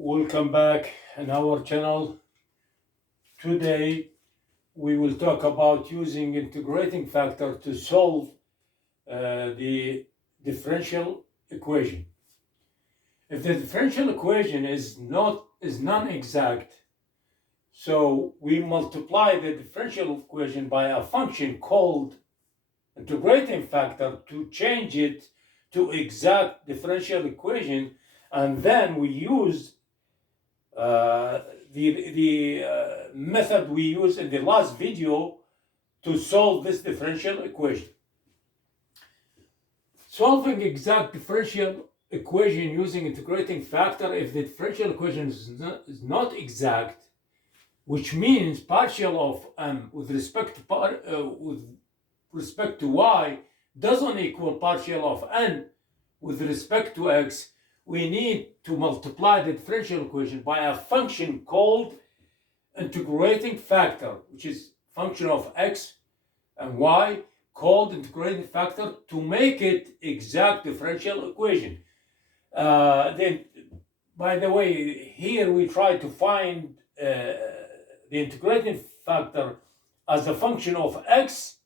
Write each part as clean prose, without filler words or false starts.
Welcome back on our channel. Today we will talk about using integrating factor to solve the differential equation. If the differential equation is non-exact, so we multiply the differential equation by a function called integrating factor to change it to exact differential equation, and then we use the method we used in the last video to solve this differential equation. Solving exact differential equation using integrating factor, if the differential equation is not exact, which means partial of m with respect to y doesn't equal partial of n with respect to x, we need to multiply the differential equation by a function called integrating factor, which is function of x and y called integrating factor, to make it exact differential equation. Then, by the way, here we try to find the integrating factor as a function of x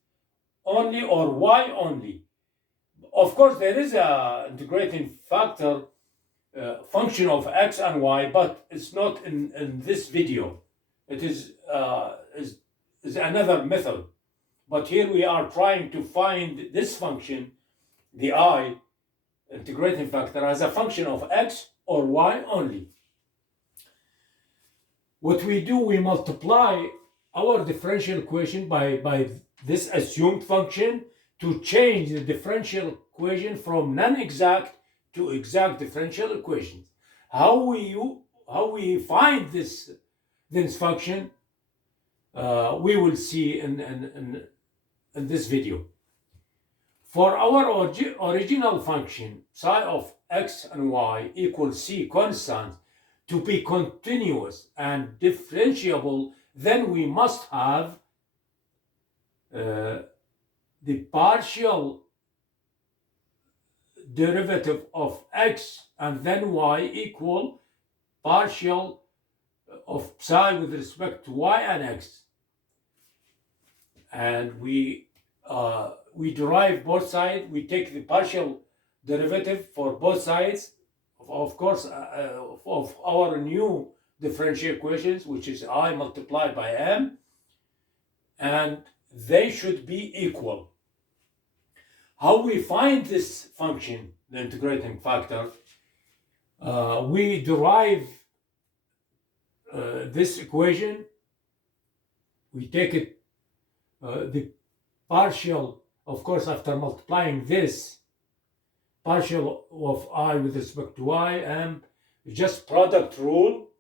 only or y only. Of course, there is a integrating factor function of x and y, but it's not in this video. It is another method. But here we are trying to find this function, the I, integrating factor, as a function of x or y only. What we do, we multiply our differential equation by this assumed function to change the differential equation from non-exact to exact differential equations. How we find this function, we will see in this video. For our original function, psi of x and y equals c constant, to be continuous and differentiable, then we must have the partial derivative of x and then y equal partial of psi with respect to y and x, and we derive both sides. We take the partial derivative for both sides, of course, of our new differential equations, which is I multiplied by m, and they should be equal. How we find this function, the integrating factor, we derive this equation. We take it, the partial, of course, after multiplying this partial of I with respect to y, and just product rule,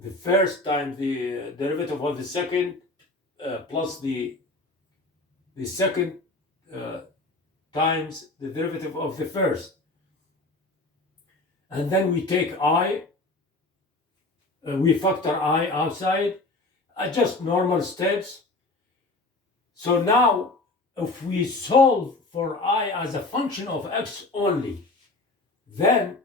the first times the derivative of the second plus the second times the derivative of the first. And then we take I, we factor I outside, just normal steps. So now, if we solve for I as a function of x only, then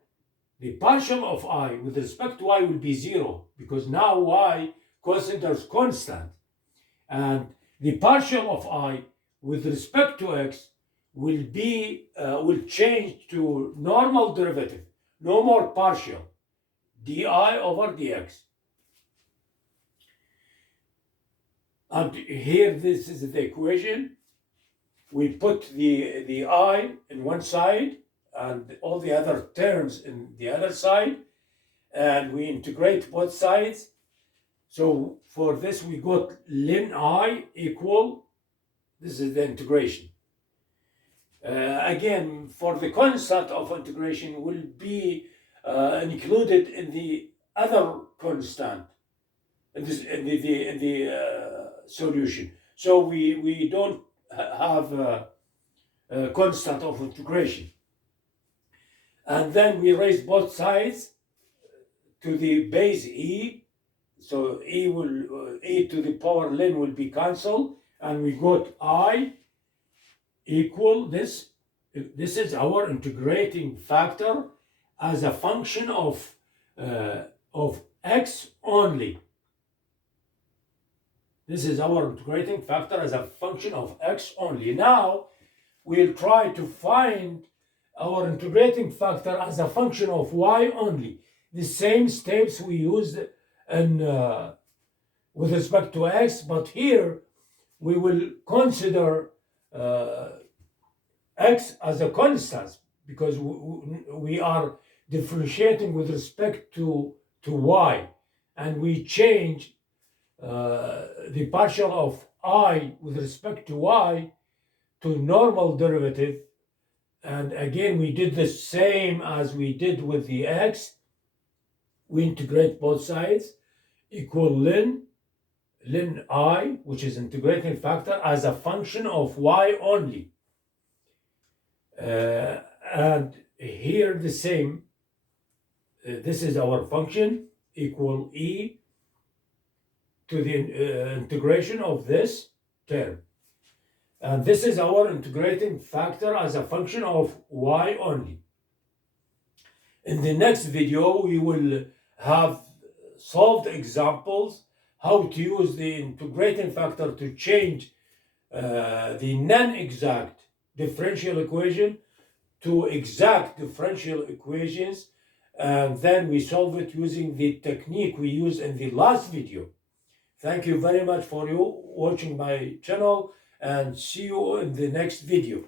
the partial of I with respect to y will be 0, because now y considers constant. And the partial of I with respect to x will change to normal derivative, no more partial, di over dx. And here, this is the equation. We put the I in one side and all the other terms in the other side, and we integrate both sides. So for this, we got ln I equal, this is the integration. Again, for the constant of integration will be included in the other constant in the solution. So we don't have a constant of integration. And then we raise both sides to the base e. So e to the power ln will be cancelled, and we got I equal this. This is our integrating factor as a function of of x only. This is our integrating factor as a function of x only. Now we'll try to find our integrating factor as a function of y only. The same steps we used in, with respect to x, but here we will consider x as a constant because we are differentiating with respect to y, and we change the partial of I with respect to y to normal derivative. And again, we did the same as we did with the x. We integrate both sides, equal ln I, which is integrating factor, as a function of y only. And here the same, this is our function, equal e to the integration of this term. And this is our integrating factor as a function of y only. In the next video, we will have solved examples how to use the integrating factor to change the non-exact differential equation to exact differential equations, and then we solve it using the technique we used in the last video. Thank you very much for you watching my channel, and see you in the next video.